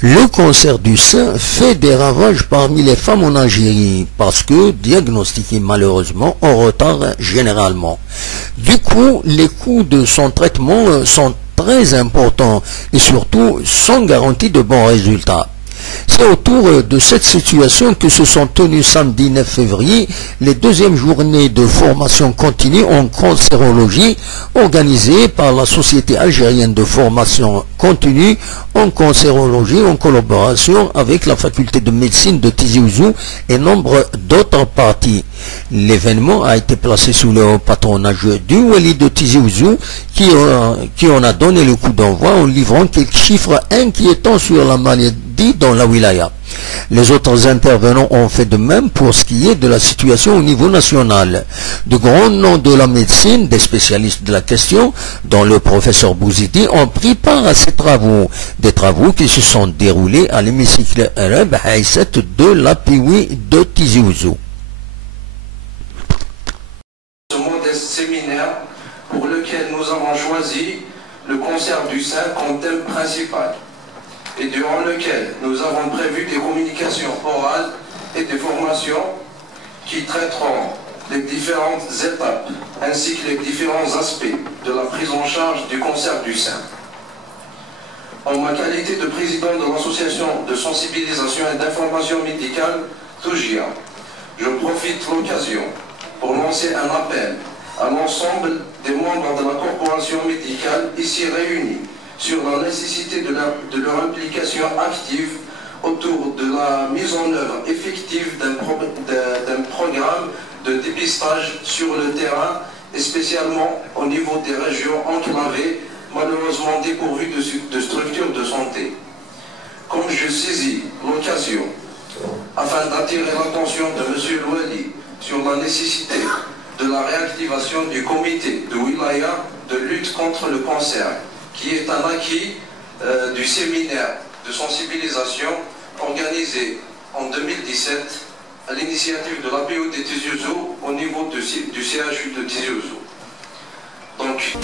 Le cancer du sein fait des ravages parmi les femmes en Algérie parce que diagnostiqué malheureusement en retard généralement. Du coup, les coûts de son traitement sont très importants et surtout sans garantie de bons résultats. C'est autour de cette situation que se sont tenues samedi 9 février les deuxièmes journées de formation continue en cancérologie organisées par la Société algérienne de formation continue en cancérologie en collaboration avec la faculté de médecine de Tizi Ouzou et nombre d'autres parties. L'événement a été placé sous le patronage du Wali de Tizi Ouzou qui en a donné le coup d'envoi en livrant quelques chiffres inquiétants sur la maladie dans la wilaya. Les autres intervenants ont fait de même pour ce qui est de la situation au niveau national. De grands noms de la médecine, des spécialistes de la question, dont le professeur Bouzidi, ont pris part à ces travaux. Des travaux qui se sont déroulés à l'hémicycle arabe Haïsset de la Piwi de Tizi Ouzou. Ce modeste séminaire pour lequel nous avons choisi le cancer du sein comme thème principal, et durant lequel nous avons prévu des communications orales et des formations qui traiteront les différentes étapes ainsi que les différents aspects de la prise en charge du cancer du sein. En ma qualité de président de l'association de sensibilisation et d'information médicale TOUJIA, je profite de l'occasion pour lancer un appel à l'ensemble des membres de la corporation médicale ici réunis sur la nécessité de leur implication active autour de la mise en œuvre effective d'un programme de dépistage sur le terrain et spécialement au niveau des régions enclavées, malheureusement dépourvues de structures de santé. Comme je saisis l'occasion afin d'attirer l'attention de M. Louali sur la nécessité de la réactivation du comité de Wilaya de lutte contre le cancer, qui est un acquis du séminaire de sensibilisation organisé en 2017 à l'initiative de l'APO de Tizi Ouzou au niveau du CHU de Tizi Ouzou. Donc,